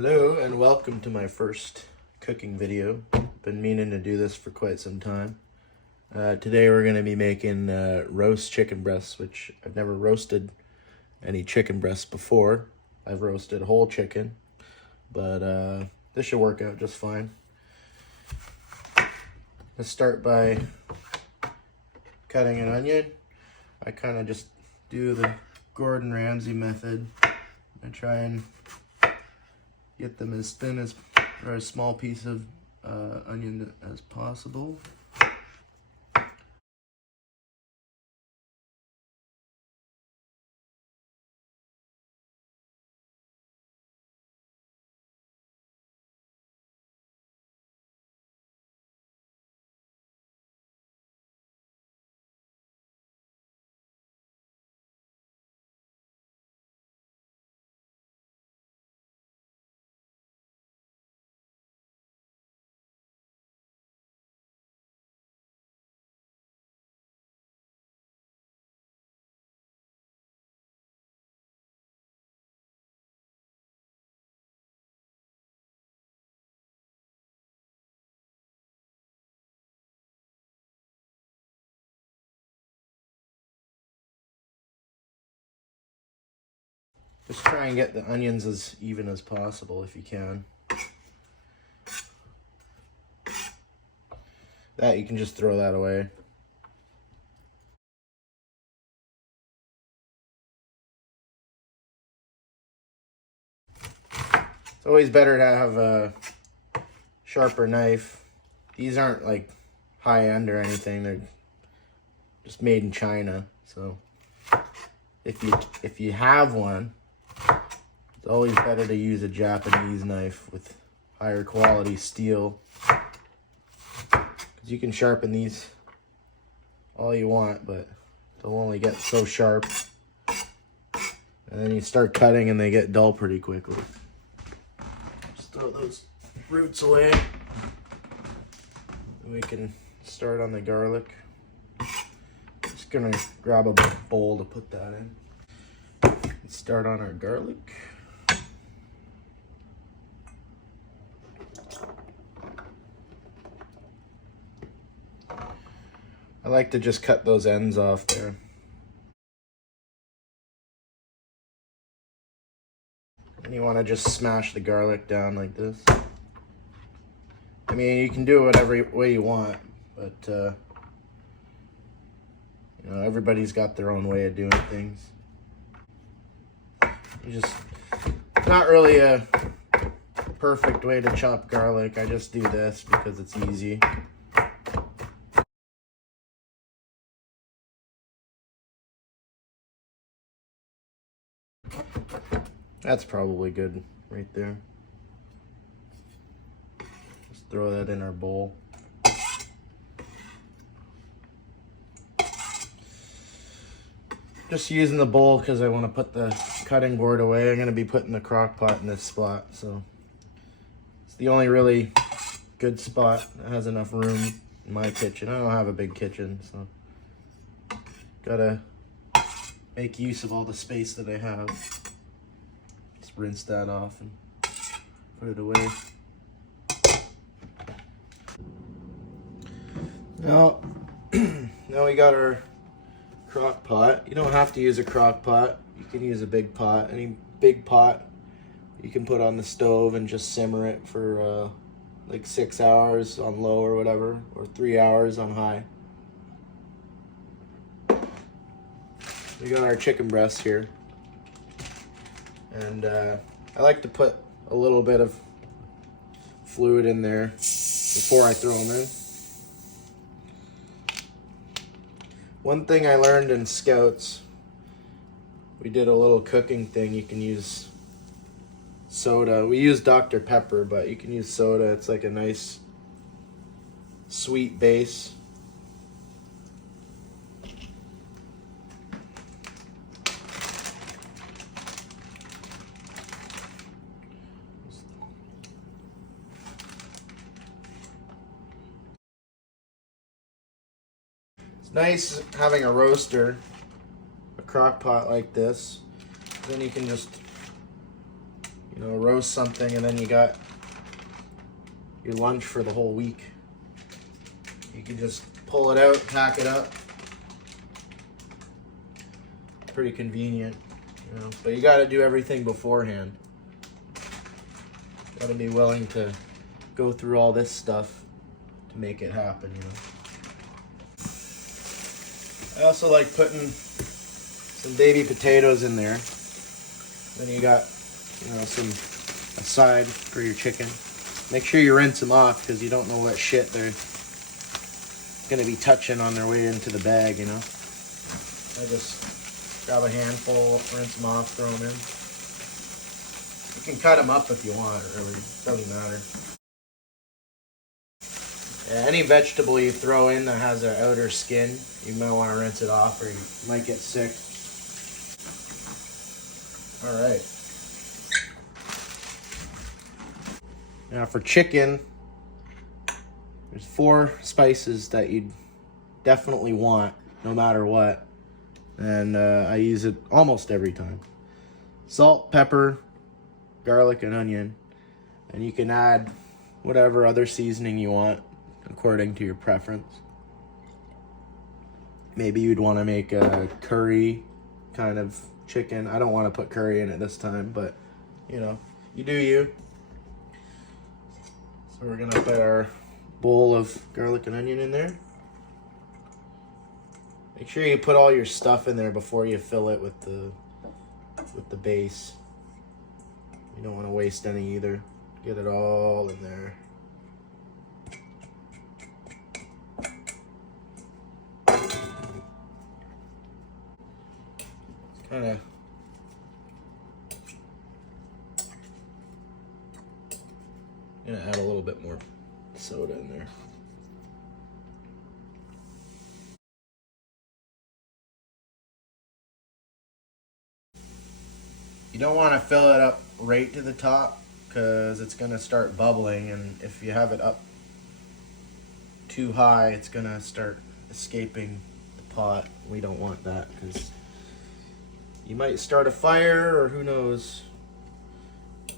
Hello and welcome to my first cooking video. Been meaning to do this for quite some time. Today we're going to be making roast chicken breasts, which I've never roasted any chicken breasts before. I've roasted whole chicken, but this should work out just fine. Let's start by cutting an onion. I kind of just do the Gordon Ramsay method. I try and get them as thin as, or as small piece of onion as possible. Just try and get the onions as even as possible if you can. That you can just throw that away. It's always better to have a sharper knife. These aren't like high end or anything. They're just made in China. So if you have one, it's always better to use a Japanese knife with higher quality steel. You can sharpen these all you want, but they'll only get so sharp. And then you start cutting and they get dull pretty quickly. Just throw those roots away. And we can start on the garlic. Just gonna grab a bowl to put that in. Let's start on our garlic. I like to just cut those ends off there. And you want to just smash the garlic down like this. I mean, you can do it whatever way you want, but you know, everybody's got their own way of doing things. Not really a perfect way to chop garlic. I just do this because it's easy. That's probably good right there. Just throw that in our bowl. Just using the bowl because I want to put the cutting board away. I'm going to be putting the crock pot in this spot, so it's the only really good spot that has enough room in my kitchen. I don't have a big kitchen, so gotta make use of all the space that I have. Just rinse that off and put it away. Now, now we got our crock pot. You don't have to use a crock pot. You can use a big pot. Any big pot you can put on the stove and just simmer it for like 6 hours on low or whatever, or 3 hours on high. We got our chicken breasts here. And I like to put a little bit of fluid in there before I throw them in. One thing I learned in Scouts, we did a little cooking thing. You can use soda. We use Dr. Pepper, but you can use soda. It's like a nice sweet base. It's nice having a roaster, a crock pot like this. Then you can just, You know, roast something and then you got your lunch for the whole week. You can just pull it out, pack it up. Pretty convenient, you know, but you got to do everything beforehand. Got to be willing to go through all this stuff to make it happen, you know. I also like putting some baby potatoes in there. Then you got, you know, some aside for your chicken. Make sure you rinse them off because you don't know what shit they're going to be touching on their way into the bag, you know. I just grab a handful, rinse them off, throw them in. You can cut them up if you want, really. It doesn't matter. Yeah, any vegetable you throw in that has an outer skin, you might want to rinse it off or you might get sick. Alright. Now for chicken, there's 4 spices that you definitely want, no matter what. And I use it almost every time. Salt, pepper, garlic, and onion. And you can add whatever other seasoning you want according to your preference. Maybe you'd want to make a curry kind of chicken. I don't want to put curry in it this time, but you know, you do you. So we're gonna put our bowl of garlic and onion in there. Make sure you put all your stuff in there before you fill it with the base. You don't want to waste any either. Get it all in there. Kind of gonna add a little bit more soda in there. You don't want to fill it up right to the top because it's gonna start bubbling, and if you have it up too high, it's gonna start escaping the pot. We don't want that because you might start a fire, or who knows.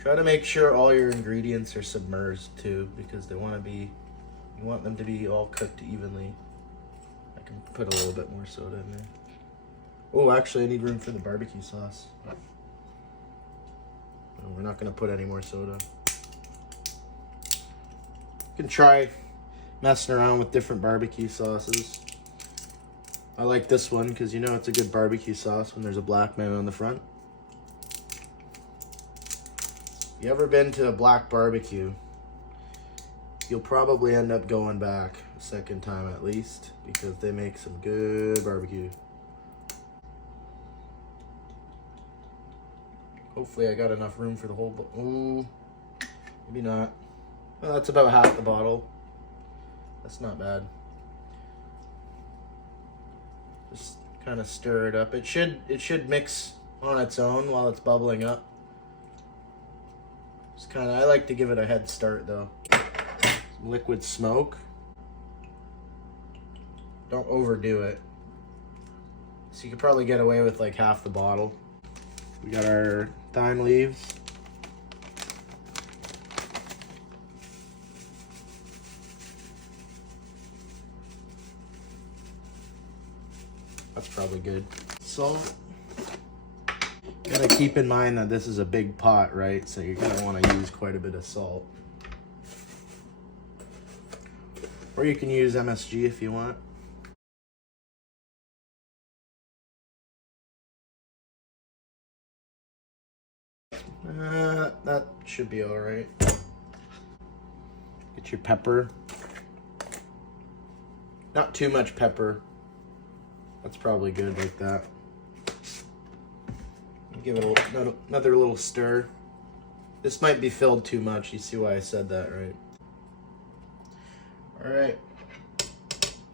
Try to make sure all your ingredients are submerged too, because you want them to be all cooked evenly. I can put a little bit more soda in there. Oh, actually I need room for the barbecue sauce. No, we're not gonna put any more soda. You can try messing around with different barbecue sauces. I like this one because you know it's a good barbecue sauce when there's a black man on the front. You ever been to a black barbecue, you'll probably end up going back a second time at least because they make some good barbecue. Hopefully I got enough room for the whole bottle. Ooh, maybe not. Well, that's about half the bottle. That's not bad. Just kind of stir it up. It should mix on its own while it's bubbling up. Just kind of, I like to give it a head start though. Some liquid smoke. Don't overdo it. So you could probably get away with like half the bottle. We got our thyme leaves. That's probably good. Salt. You gotta keep in mind that this is a big pot, right? So you're gonna want to use quite a bit of salt. Or you can use MSG if you want. That should be all right. Get your pepper. Not too much pepper. That's probably good like that. Give it another little stir. This might be filled too much. You see why I said that, right? All right.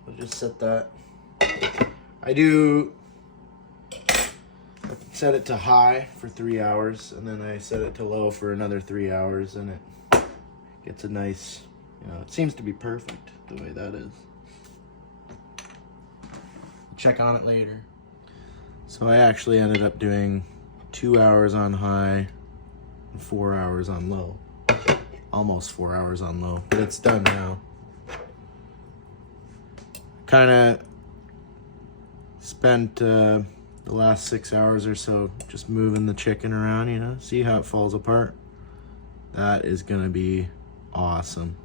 We'll just set that. I set it to high for 3 hours, and then I set it to low for another 3 hours, and it gets a nice, you know, it seems to be perfect the way that is. Check on it later. So I actually ended up doing 2 hours on high, 4 hours on low. Almost 4 hours on low, but it's done now. Kind of spent the last 6 hours or so just moving the chicken around, you know, see how it falls apart. That is gonna be awesome.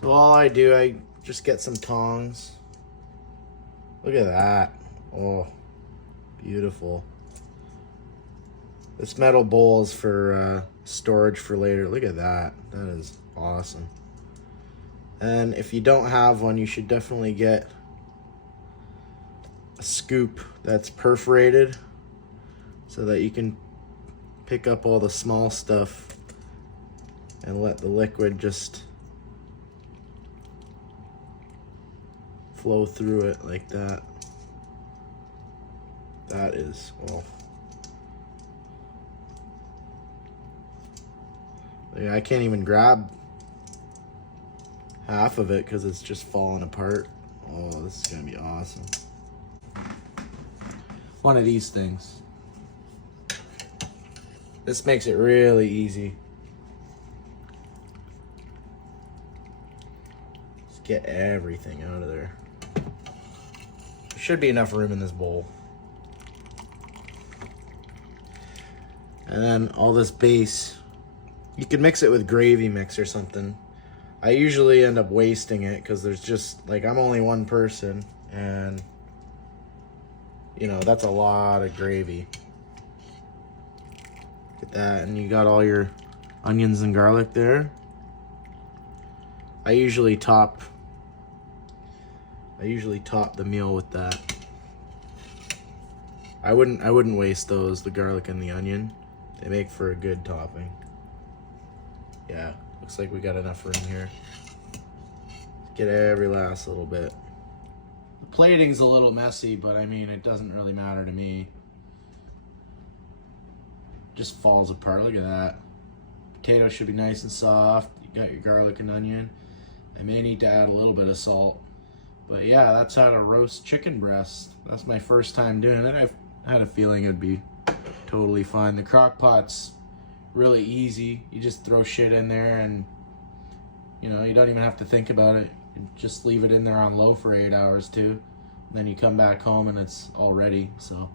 So all I do, I just get some tongs. Look at that. Oh, beautiful. This metal bowl is for storage for later. Look at that. That is awesome. And if you don't have one, you should definitely get a scoop that's perforated so that you can pick up all the small stuff and let the liquid just flow through it like that. That is, oh. Yeah, I can't even grab half of it because it's just falling apart. Oh, this is gonna be awesome. One of these things. This makes it really easy. Just get everything out of there. There should be enough room in this bowl. And then all this base, you can mix it with gravy mix or something. I usually end up wasting it because there's just, like, I'm only one person and, you know, that's a lot of gravy. Look at that, and you got all your onions and garlic there. I usually top the meal with that. I wouldn't waste those, the garlic and the onion. They make for a good topping. Yeah, looks like we got enough room here. Get every last little bit. The plating's a little messy, but I mean, it doesn't really matter to me. Just falls apart, look at that. Potato should be nice and soft. You got your garlic and onion. I may need to add a little bit of salt. But yeah, that's how to roast chicken breast. That's my first time doing it. I've had a feeling it'd be totally fine. The crock pot's really easy. You just throw shit in there and, you know, you don't even have to think about it. You just leave it in there on low for 8 hours too. And then you come back home and it's all ready, so.